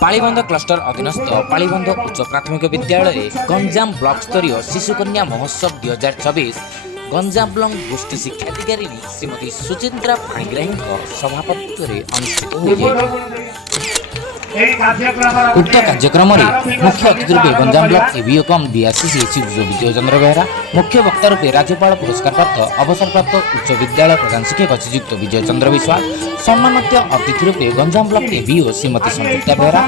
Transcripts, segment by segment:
पालीबंध cluster अधीनस्थ पालीबंध उच्च प्राथमिक विद्यालय गंजाम ब्लॉक स्तरीय शिशु कन्या महोत्सव 2024 गंजाम ब्लॉक गोष्ठी शिक्षाधिकारी श्रीमती सुचिंद्रा पाणिग्राही सभापत्व अनुष्ठित हो उक्त कार्यक्रम मुख्य अतिथि रूपे गंजाम ब्लॉक एबीओ कम डीआरसीसी श्री विजय चंद्र बेहरा मुख्य वक्ता रूपे राज्यपाल पुरस्कार प्राप्त अवसरप्राप्त उच्च विद्यालय प्रधान शिक्षक श्रीयुक्त विजय चंद्र विश्वाल सम्मानित अतिथि रूपे गंजाम ब्लॉक एबीओ श्रीमती संयुक्ता बेहरा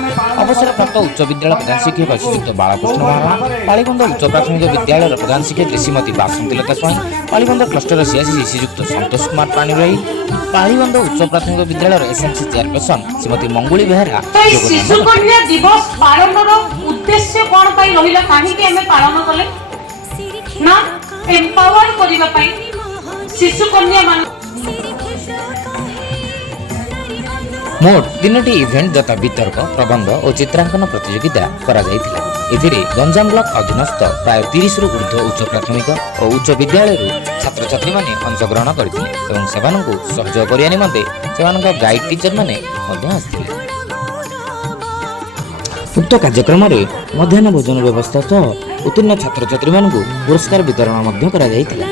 अवसरप्राप्त उच्च विद्यालय प्रधान शिक्षक श्रीयुक्त बालकृष्ण महाराणा पालीबंध उच्च प्राथमिक विद्यालय प्रधान शिक्षक श्रीमती बासंतीलता स्वाई पालीबंध क्लस्टर सीआईसी श्रीयुक्त संतोष कुमार पाणिग्राही पालीबंध उच्च प्राथमिक विद्यालय एसएमसी चेयरपर्सन श्रीमती मंगुली बेहरा शिशु कन्या दिवस पालन उद्देश्य कौन पाई रहिला काहे के हमें पालन कले ना एम्पावर करिबा पाई शिशु कन्या मान मोट 3टी इवेंट जता वितर्क प्रबंध और चित्रांकन प्रतियोगिता करा जायतिला एथिरे गंजाम ब्लॉक अधीनस्थ प्राय 30 रु ऊर्ध्व उच्च प्राथमिक और उच्च विद्यालय छात्र छात्री माने अंशग्रहण करथिले एवं सेवानकु सहयोग करिया निमंते सेवानक गाइड टीचर माने मध्य आस्थिले उक्त कार्यक्रम में मध्याह्न भोजन व्यवस्था सह उत्तीर्ण छात्र छात्री मानक पुरस्कार वितरण करा जायतिला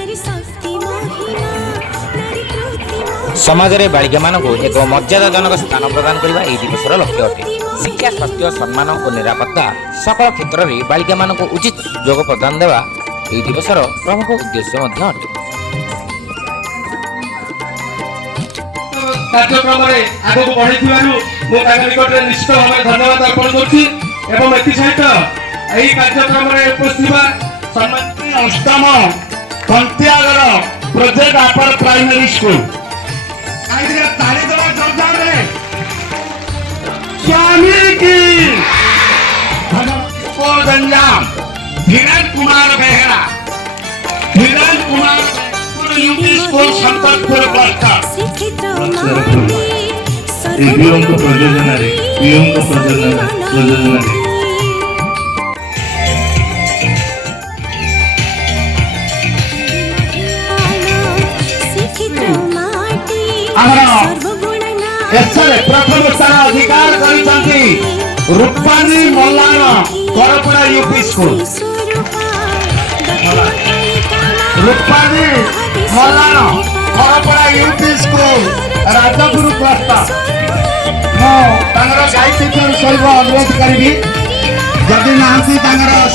समाज रे बालिका मानक एक मर्यादाजनक स्थान प्रदान करने यह दिवसर लक्ष्य अटे शिक्षा स्वास्थ्य सम्मान और निरापत्ता सकल क्षेत्र में बालिका मानक उचित सुजोग प्रदान देवा यह दिवसर प्रमुख उद्देश्य अटे कार्यक्रम आगे बढ़ी निकट में निश्चित भाव धन्यवाद अर्पण कर कार्यक्रम में उपस्थित सम्मानित अष्टम पंत्यागर प्रोजेक्ट अपर प्राइमरी स्कूल स्वामी की गंजाम धीरज कुमार बेहरा धीरज कुमार यूपी स्कूल संतकपुर प्रयोजन प्रथम स्थान अधिकार करिसंती रूपानी मल्लान करपड़ा यूपी स्कूल रूपानी मल्लान करपड़ा UP school Rajguru cluster guide teacher सहित अनुरोध करी जदि नांती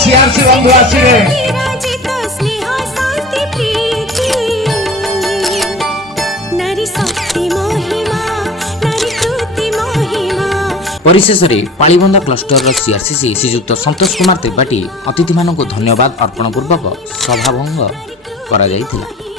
सीआरसी बंधु आसवे परिशेष में पालीबंध क्लस्टर सीआरसीसी श्रीयुक्त संतोष कुमार त्रिपाठी अतिथि मानक धन्यवाद अर्पण पूर्वक सभाभंग करा जायतिला।